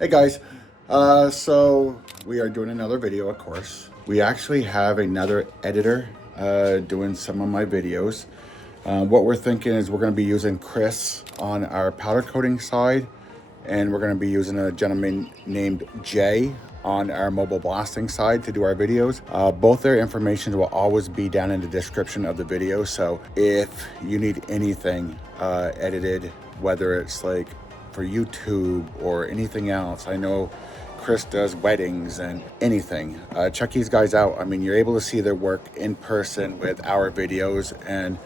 Hey guys, so we are doing another video, of course. We actually have another editor doing some of my videos. What we're thinking is we're going to be using Chris on our powder coating side, and we're going to be using a gentleman named Jay on our mobile blasting side to do our videos. Both their information will always be down in the description of the video, so if you need anything edited, whether it's like for YouTube or anything else. I know Chris does weddings and anything. Check these guys out. I mean, you're able to see their work in person with our videos, and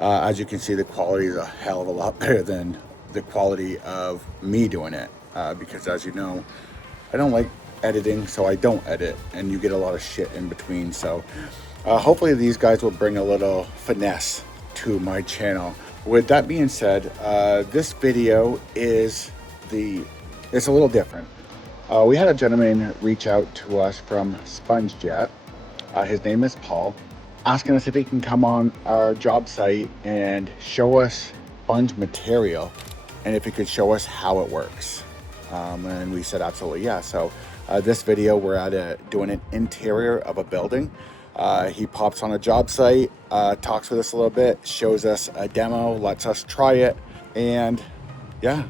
as you can see, the quality is a hell of a lot better than the quality of me doing it. Because as you know, I don't like editing, so I don't edit, and you get a lot of shit in between. So hopefully these guys will bring a little finesse to my channel. With that being said, this video is it's a little different. We had a gentleman reach out to us from SpongeJet. His name is Paul, asking us if he can come on our job site and show us sponge material, and if he could show us how it works. And we said absolutely yeah. So this video, we're at doing an interior of a building. He pops on a job site, talks with us a little bit, shows us a demo, lets us try it, and yeah,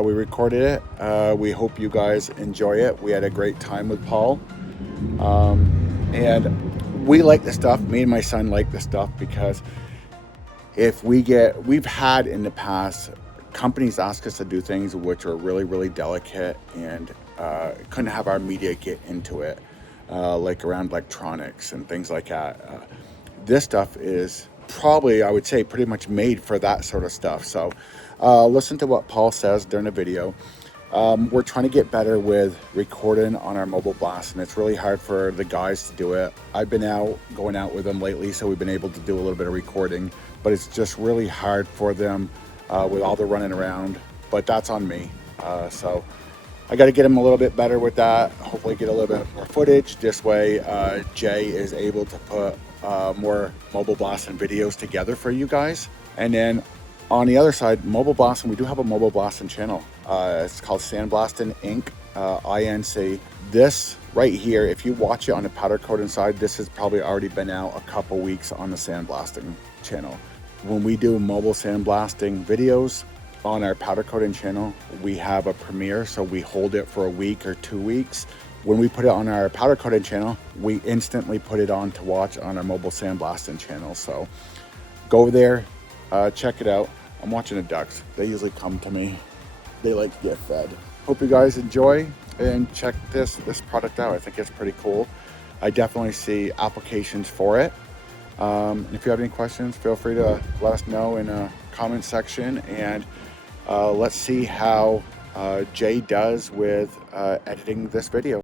we recorded it. We hope you guys enjoy it. We had a great time with Paul, and we like the stuff. Me and my son like the stuff because we've had in the past companies ask us to do things which are really, really delicate, and couldn't have our media get into it. Like around electronics and things like that. This stuff is probably, I would say, pretty much made for that sort of stuff. So listen to what Paul says during the video. We're trying to get better with recording on our mobile blast, and it's really hard for the guys to do it. I've been going out with them lately, so we've been able to do a little bit of recording, but it's just really hard for them with all the running around. But that's on me. So I got to get him a little bit better with that. Hopefully get a little bit more footage. This way Jay is able to put more mobile blasting videos together for you guys. And then on the other side, mobile blasting, we do have a mobile blasting channel. It's called Sandblasting Inc. INC. This right here, if you watch it on the powder coating side, this has probably already been out a couple weeks on the sandblasting channel. When we do mobile sandblasting videos on our powder coating channel, we have a premiere, so we hold it for a week or 2 weeks. When we put it on our powder coating channel, we instantly put it on to watch on our mobile sandblasting channel. So go there, check it out. I'm watching the ducks. They usually come to me. They like to get fed. Hope you guys enjoy and check this product out. I think it's pretty cool. I definitely see applications for it. If you have any questions, feel free to let us know in a comment section, and let's see how Jay does with editing this video.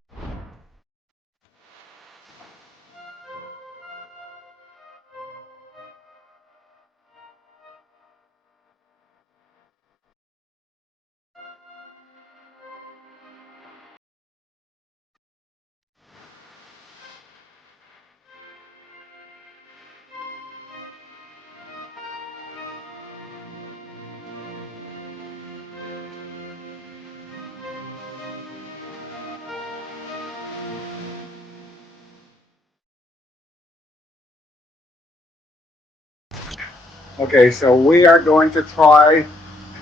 Okay, so we are going to try,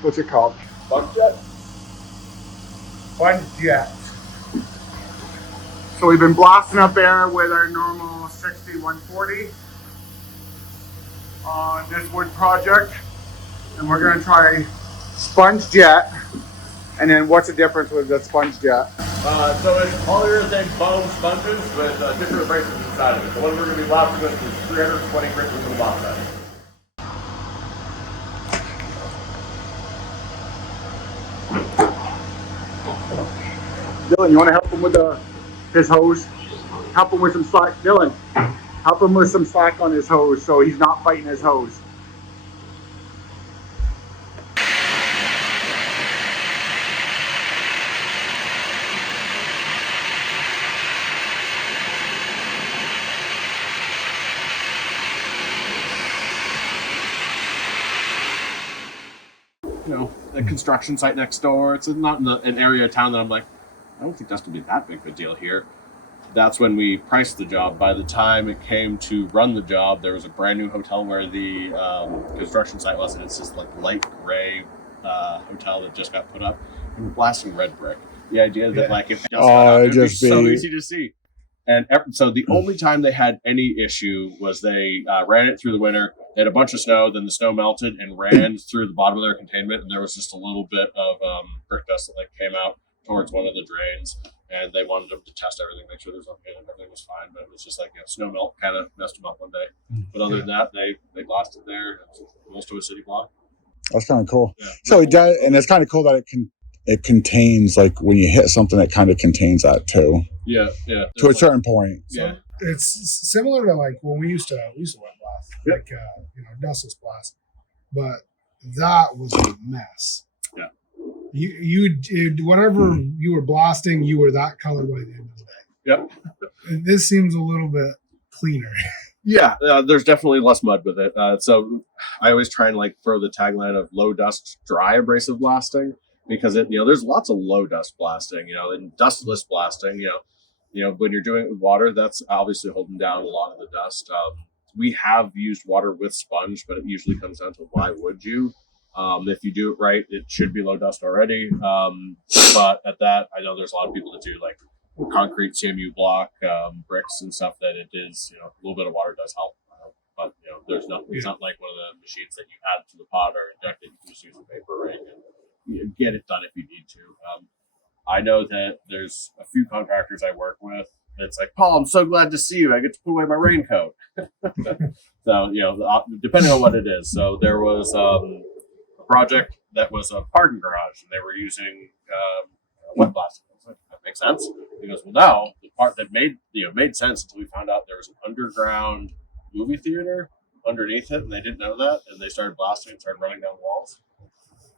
what's it called? SpongeJet? SpongeJet. So we've been blasting up air with our normal 60-140 on this wood project, and we're going to try SpongeJet. And then what's the difference with the SpongeJet? So it's polyurethane foam sponges with different abrasives inside of it. The one we're going to be blasting with is 320 grit removal bauxite. Dylan, you want to help him with his hose? Help him with some slack. Dylan, help him with some slack on his hose so he's not fighting his hose. You know, the construction site next door. It's not in an area of town that I'm like I don't think dust will be that big of a deal here. That's when we priced the job. By the time it came to run the job, there was a brand new hotel where the construction site was, and it's this like light gray hotel that just got put up, and we're blasting red brick. The idea that like if it just got out, it would be so easy to see. And so the only time they had any issue was they ran it through the winter. They had a bunch of snow, then the snow melted and ran through the bottom of their containment, and there was just a little bit of brick dust that like came out towards one of the drains. And they wanted them to test everything, make sure there's okay, and everything was fine. But it was just like snow melt kind of messed them up one day. But other than that, they blasted there, close to a city block. That's kind of cool. Yeah. So it does, and it's kind of cool that it contains, like when you hit something, it kind of contains that too. Yeah. To a certain point. So it's similar to like when we used to wet blast, like dustless blast, but that was a mess. Yeah. You whatever you were blasting, you were that color by the end of the day. Yep. This seems a little bit cleaner. Yeah, there's definitely less mud with it. So I always try and like throw the tagline of low dust, dry abrasive blasting, because it there's lots of low dust blasting, and dustless blasting, when you're doing it with water, that's obviously holding down a lot of the dust. We have used water with sponge, but it usually comes down to why would you? If you do it right, it should be low dust already. But at that, I know there's a lot of people that do like concrete CMU block bricks and stuff that it is, a little bit of water does help. But there's not. It's not like one of the machines that you add to the pot or inject it. You can just use a paper ring and get it done if you need to. I know that there's a few contractors I work with. It's like, Paul, I'm so glad to see you. I get to put away my raincoat. So depending on what it is. So there was a project that was a parking garage, and they were using wet blasting. I was like, that makes sense. He goes, well, now the part that made sense until we found out there was an underground movie theater underneath it, and they didn't know that, and they started blasting and started running down walls.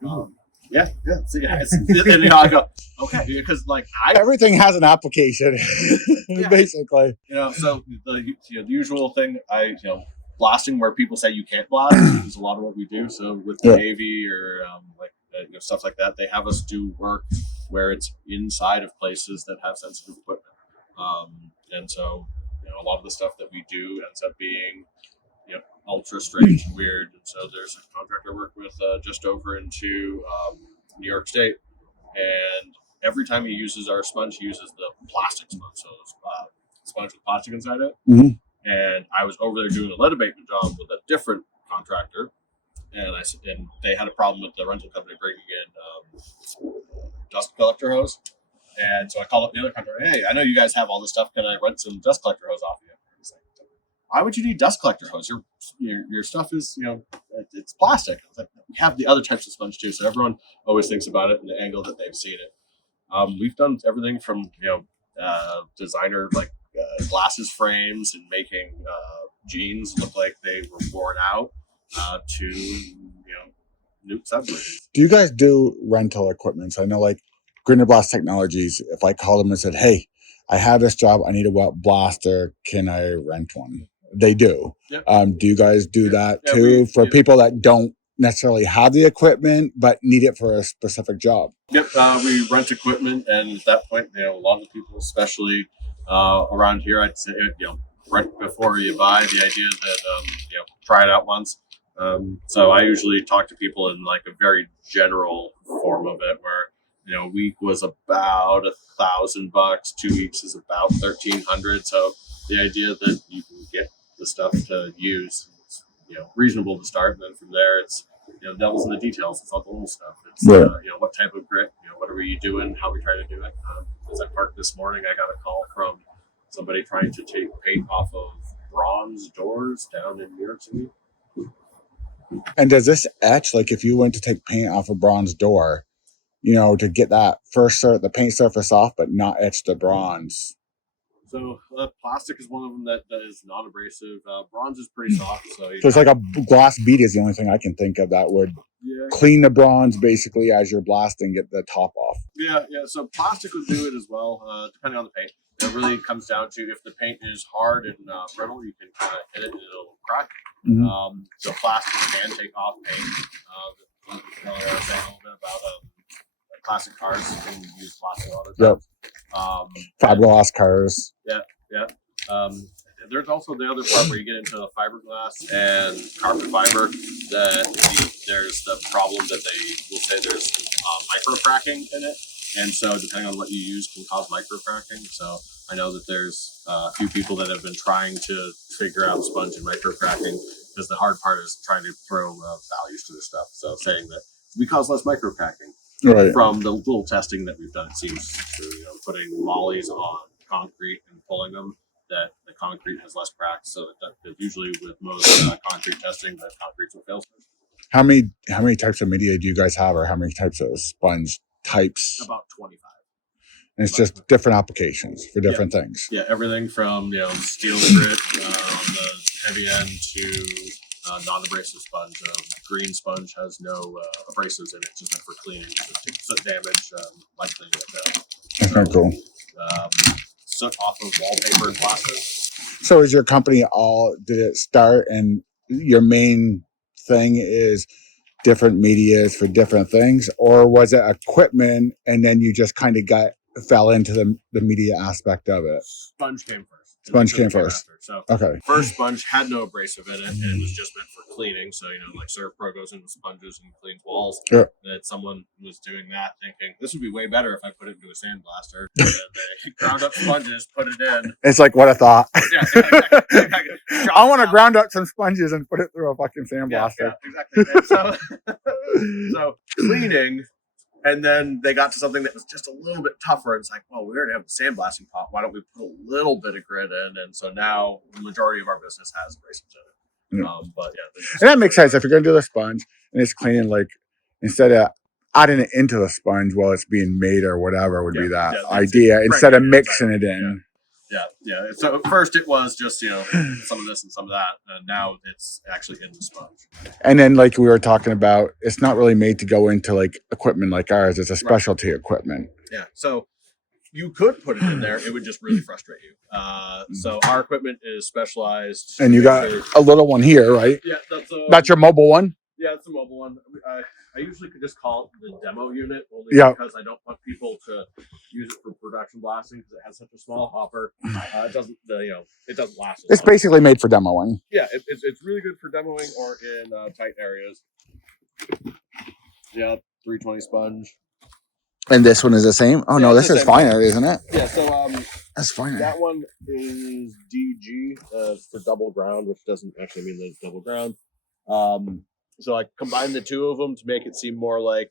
So, and I go, okay, because like everything has an application, basically. So the usual thing, blasting where people say you can't blast is a lot of what we do. So with the Navy or stuff like that, they have us do work where it's inside of places that have sensitive equipment, and so a lot of the stuff that we do ends up being ultra strange and weird. And so there's a contractor I work with just over into New York State, and every time he uses our sponge, he uses the plastic sponge, so sponge with plastic inside it. Mm-hmm. And I was over there doing a lead abatement job with a different contractor, and they had a problem with the rental company bringing in dust collector hose. And so I called up the other contractor. Hey, I know you guys have all this stuff. Can I rent some dust collector hose off you? He's like, why would you need dust collector hose? Your stuff is it's plastic. It's like, we have the other types of sponge too. So everyone always thinks about it in the angle that they've seen it. We've done everything from designer like glasses frames and making jeans look like they were worn out to nuke submarines. Do you guys do rental equipment? So I know like Grinder Blast Technologies, if I called them and said, hey, I have this job, I need a wet blaster, can I rent one? They do. Yep. Do you guys do that too for people that don't necessarily have the equipment but need it for a specific job? Yep, we rent equipment, and at that point, a lot of the people, especially around here, I'd say, right before you buy, the idea that try it out once. So I usually talk to people in like a very general form of it, where a week was about $1,000, 2 weeks is about $1,300. So the idea that you can get the stuff to use is reasonable to start, and then from there it's devil's in the details. It's all the little stuff. It's what type of grit, what are we doing, how are we trying to do it. As I parked this morning, I got a call from somebody trying to take paint off of bronze doors down in New York City. And does this etch, like if you went to take paint off a bronze door, to get that the paint surface off, but not etch the bronze? So plastic is one of them that is non-abrasive. Bronze is pretty soft. So it's like a glass bead is the only thing I can think of that would clean the bronze basically as you're blasting, get the top off. Yeah. So plastic would do it as well, depending on the paint. It really comes down to if the paint is hard and brittle, you can kind of hit it and it'll crack. Mm-hmm. So plastic can take off paint. I was saying a little bit about classic cars can use plastic all the time. Fiberglass cars. Yeah. There's also the other part where you get into the fiberglass and carbon fiber. There's the problem that they will say there's microcracking in it, and so depending on what you use can cause microcracking. So I know that there's a few people that have been trying to figure out sponge and microcracking, because the hard part is trying to throw values to this stuff. So saying that we cause less microcracking. Right. From the little testing that we've done, it seems to, putting mollies on concrete and pulling them, that the concrete has less cracks. So that usually with most concrete testing, the concrete's what fails. How many types of media do you guys have, or how many types of sponge types? About 25. And it's just different applications for different things. Yeah, everything from steel grit on the heavy end to non-abrasive sponge. Green sponge has no abrasives in it; it's just meant for cleaning, soot damage, like cleaning it down. That's kind of cool. Soot off of wallpaper and plaster. So is your company did it start and your main thing is different medias for different things, or was it equipment and then you just kind of fell into the media aspect of it? Sponge came first. Sponge came first. So okay. First sponge had no abrasive in it, and it was just meant for cleaning. So like Surf Pro goes into sponges and cleans walls. Yeah. That someone was doing that, thinking this would be way better if I put it into a sandblaster. And they ground up sponges, put it in. It's like what I thought. Yeah, exactly. I want to ground up some sponges and put it through a fucking sandblaster. Yeah, exactly. So cleaning. And then they got to something that was just a little bit tougher. It's like, well, we already have the sandblasting pot. Why don't we put a little bit of grit in? And so now the majority of our business has abrasives in it. Yeah. But yeah. And that makes sense. If you're going to do the sponge and it's cleaning, like instead of adding it into the sponge while it's being made or whatever would be that idea instead of mixing it in. Yeah. So first it was just, some of this and some of that. And now it's actually in the sponge. And then like we were talking about, it's not really made to go into like equipment like ours. It's a specialty equipment. Yeah. So you could put it in there. It would just really frustrate you. So our equipment is specialized. And you got a little one here, right? Yeah. That's your mobile one? Yeah, it's a mobile one. I usually could just call it the demo unit, only because I don't want people to use it for production blasting because it has such a small hopper. It doesn't last. It's basically made for demoing. Yeah, it's really good for demoing or in tight areas. Yeah, 320 sponge. And this one is the same? Oh no, this is finer, isn't it? Yeah, so that's finer. That one is DG for double ground, which doesn't actually mean that it's double ground. So I combine the two of them to make it seem more like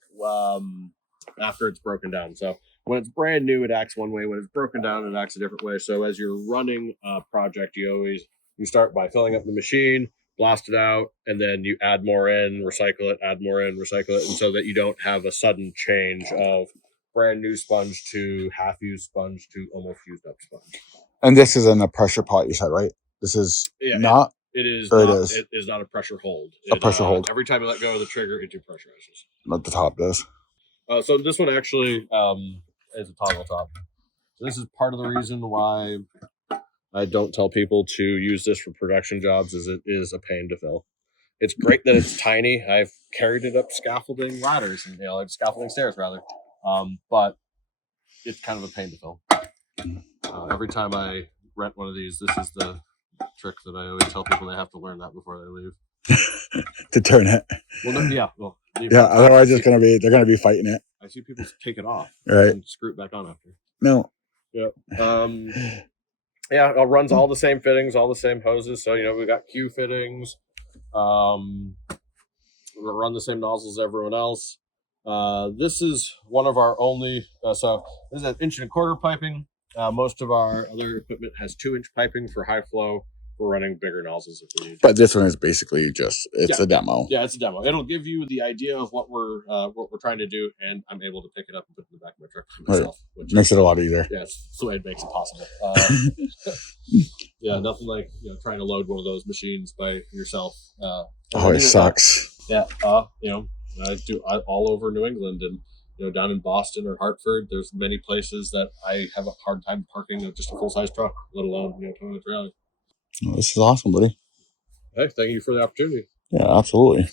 after it's broken down. So when it's brand new, it acts one way. When it's broken down, it acts a different way. So as you're running a project, you start by filling up the machine, blast it out, and then you add more in, recycle it, add more in, recycle it, and so that you don't have a sudden change of brand new sponge to half-used sponge to almost used up sponge. And this is in a pressure pot, you said, right? This is not? It is. It is not a pressure hold. A pressure hold. Every time you let go of the trigger, it depressurizes. What the top does. So this one actually is a toggle top. So this is part of the reason why I don't tell people to use this for production jobs, is it is a pain to fill. It's great that it's tiny. I've carried it up scaffolding ladders and like scaffolding stairs rather, but it's kind of a pain to fill. Every time I rent one of these, this is the trick that I always tell people they have to learn that before they leave. To turn it. Well, otherwise they're gonna be fighting it. I see people take it off and screw it back on after. No. Yeah. It runs all the same fittings, all the same hoses. So we got Q fittings. We run the same nozzles as everyone else. This is one of our only. So this is an 1.25 inch piping. Most of our other equipment has 2-inch piping for high flow. We're running bigger nozzles if we need. But this one is basically just a demo. Yeah, it's a demo. It'll give you the idea of what we're trying to do, and I'm able to pick it up and put it in the back of my truck myself. Right. Which makes it a lot easier. Yeah, it's the way it makes it possible. Yeah, nothing like trying to load one of those machines by yourself. It sucks. Yeah, I do all over New England and. Down in Boston or Hartford, there's many places that I have a hard time parking just a full-size truck, let alone towing a trailer. Well, this is awesome, buddy. Hey, thank you for the opportunity. Yeah, absolutely.